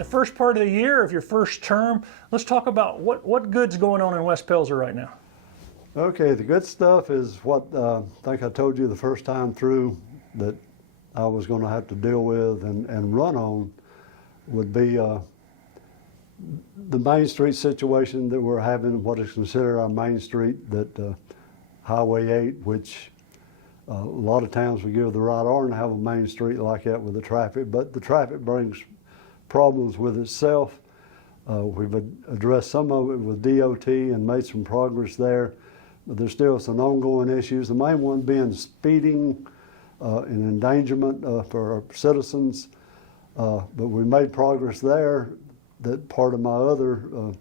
the first part of the year of your first term. Let's talk about what good's going on in West Pelzer right now. Okay, the good stuff is what I think I told you the first time through that I was going to have to deal with and run on would be the Main Street situation that we're having, what is considered our Main Street, that Highway 8, which a lot of towns we give the right arm to have a main street like that with the traffic, but the traffic brings problems with itself. We've addressed some of it with DOT and made some progress there, but there's still some ongoing issues. The main one being speeding and endangerment for our citizens, but we made progress there. That part of my other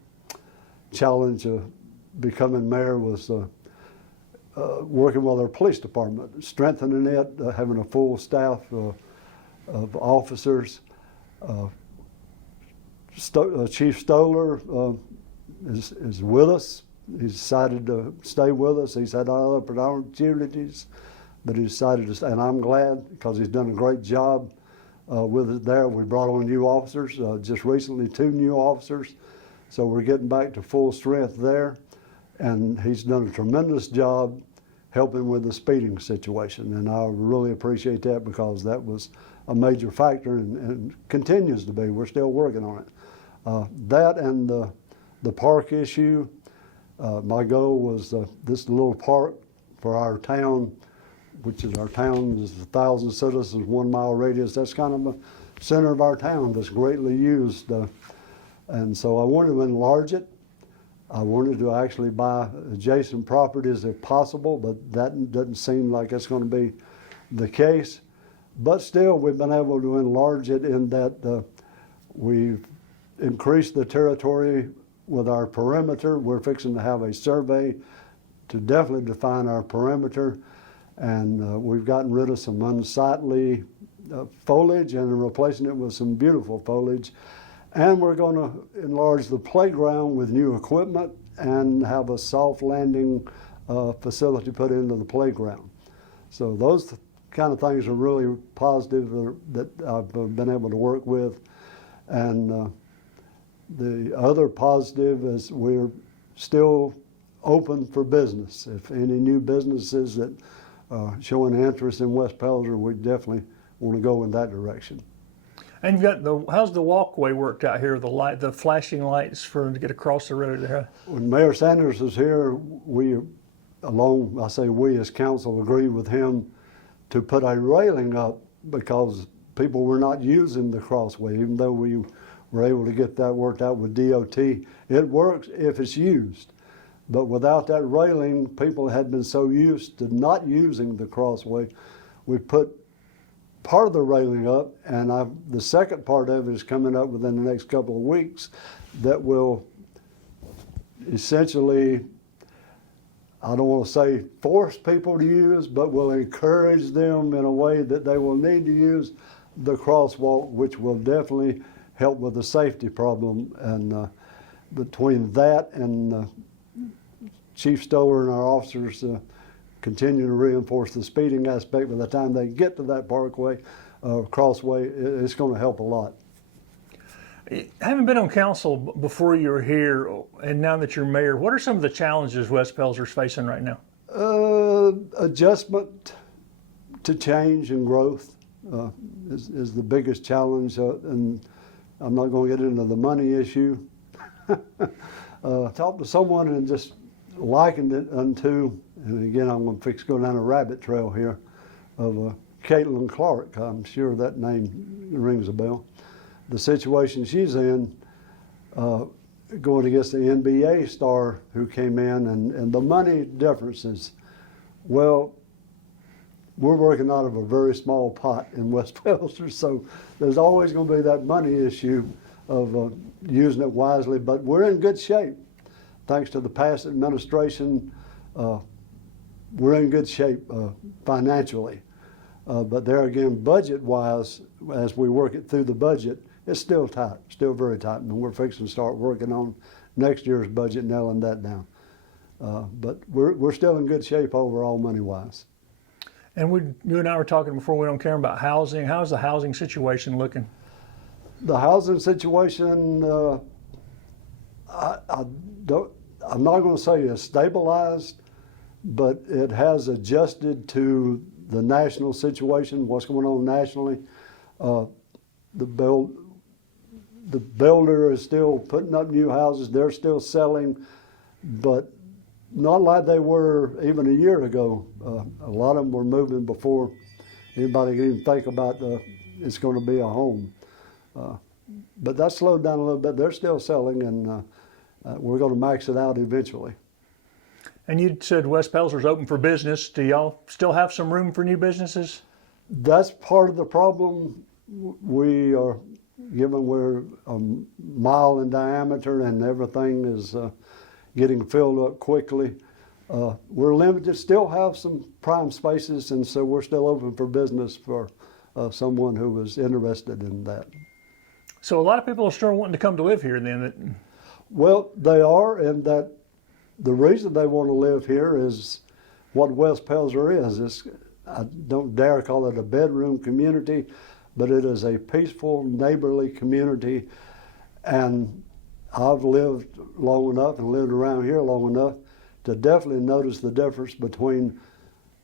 challenge of becoming mayor was working with our police department, strengthening it, having a full staff of officers. Chief Stoller is with us. He's decided to stay with us. He's had other opportunities, but he decided to stay, and I'm glad because he's done a great job with it there. We brought on new officers, just recently 2 new officers, so we're getting back to full strength there, and he's done a tremendous job helping with the speeding situation, and I really appreciate that because that was a major factor and continues to be. We're still working on it. That and the park issue, my goal was this little park for our town, which is our town is 1,000 citizens, 1 mile radius. That's kind of the center of our town that's greatly used. And so I wanted to enlarge it. I wanted to actually buy adjacent properties if possible, but that doesn't seem like it's going to be the case. But still, we've been able to enlarge it in that we've increased the territory with our perimeter. We're fixing to have a survey to definitely define our perimeter. And we've gotten rid of some unsightly foliage and replacing it with some beautiful foliage. And we're going to enlarge the playground with new equipment and have a soft landing facility put into the playground. So those kind of things are really positive that I've been able to work with. And the other positive is we're still open for business. If any new businesses that showing interest in West Pelzer, we definitely want to go in that direction. And you've got how's the walkway worked out here? The flashing lights to get across the road there. When Mayor Sanders was here, I say we as council agreed with him to put a railing up because people were not using the crossway, even though we were able to get that worked out with DOT. It works if it's used. But without that railing, people had been so used to not using the crossway. We put part of the railing up, and the second part of it is coming up within the next couple of weeks that will essentially, I don't want to say force people to use, but will encourage them in a way that they will need to use the crosswalk, which will definitely help with the safety problem. And between that and Chief Stoller and our officers continue to reinforce the speeding aspect. By the time they get to that crossway, it's going to help a lot. Having been on council before you were here, and now that you're mayor, what are some of the challenges West Pelzer's facing right now? Adjustment to change and growth is the biggest challenge, and I'm not going to get into the money issue. Talked to someone and just likened it unto, and again I'm going to go down a rabbit trail here, of Caitlin Clark. I'm sure that name rings a bell. The situation she's in, going against the NBA star who came in, and the money differences. Well, we're working out of a very small pot in West Pelzer, so there's always going to be that money issue of using it wisely, but we're in good shape. Thanks to the past administration, we're in good shape financially. But there again, budget-wise, as we work it through the budget, it's still tight, still very tight, and we're fixing to start working on next year's budget, nailing that down. But we're still in good shape overall, money-wise. And you and I were talking before we went on camera about housing. How's the housing situation looking? The housing situation, I'm not going to say it's stabilized, but it has adjusted to the national situation, what's going on nationally. The builder is still putting up new houses. They're still selling, but not like they were even a year ago. A lot of them were moving before anybody could even think about it's going to be a home. But that slowed down a little bit. They're still selling, and we're going to max it out eventually. And you said West Pelzer's open for business. Do y'all still have some room for new businesses? That's part of the problem. We are, given we're a mile in diameter and everything is getting filled up quickly, we're limited. Still have some prime spaces, and so we're still open for business for someone who was interested in that. So a lot of people are still wanting to come to live here then. Well, they are, and that the reason they want to live here is what West Pelzer is. I don't dare call it a bedroom community, but it is a peaceful, neighborly community. And I've lived long enough and lived around here long enough to definitely notice the difference between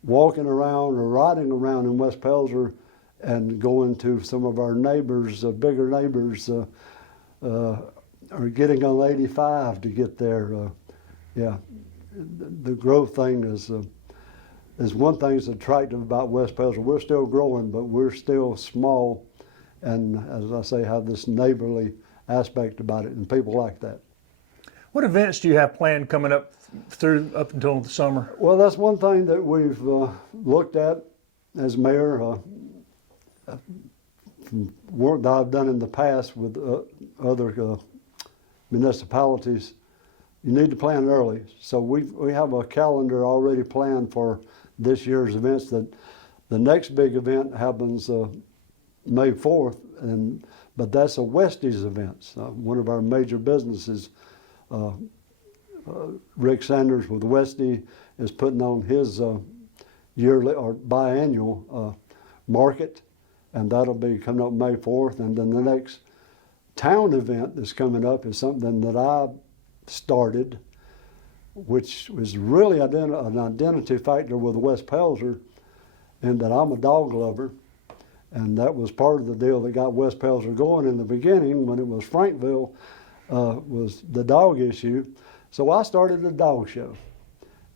walking around or riding around in West Pelzer and going to some of our neighbors, bigger neighbors, or getting on 85 to get there. Yeah, the growth thing is one thing that's attractive about West Pelzer. We're still growing, but we're still small, and as I say, have this neighborly aspect about it, and people like that. What events do you have planned coming up until the summer? Well, that's one thing that we've looked at as mayor. From work that I've done in the past with other municipalities, you need to plan early. So we have a calendar already planned for this year's events. That the next big event happens May 4th, but that's a Westies event. One of our major businesses, Rick Sanders with Westie, is putting on his yearly or biannual market, and that'll be coming up May 4th. And then the next town event that's coming up is something that I started, which was really an identity factor with West Pelzer, in that I'm a dog lover, and that was part of the deal that got West Pelzer going in the beginning when it was Frankville, was the dog issue. So I started a dog show,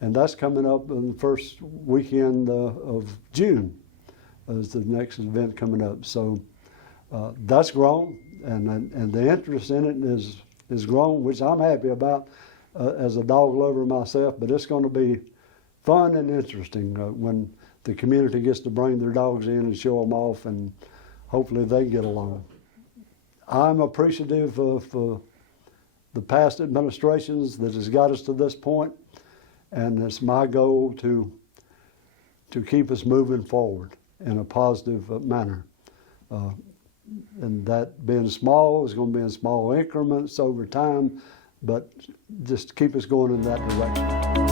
and that's coming up in the first weekend of June is the next event coming up. So that's grown, and the interest in it is grown, which I'm happy about as a dog lover myself. But it's going to be fun and interesting when the community gets to bring their dogs in and show them off, and hopefully they get along. I'm appreciative of the past administrations that has got us to this point, and it's my goal to keep us moving forward in a positive manner. And that being small is going to be in small increments over time, but just keep us going in that direction.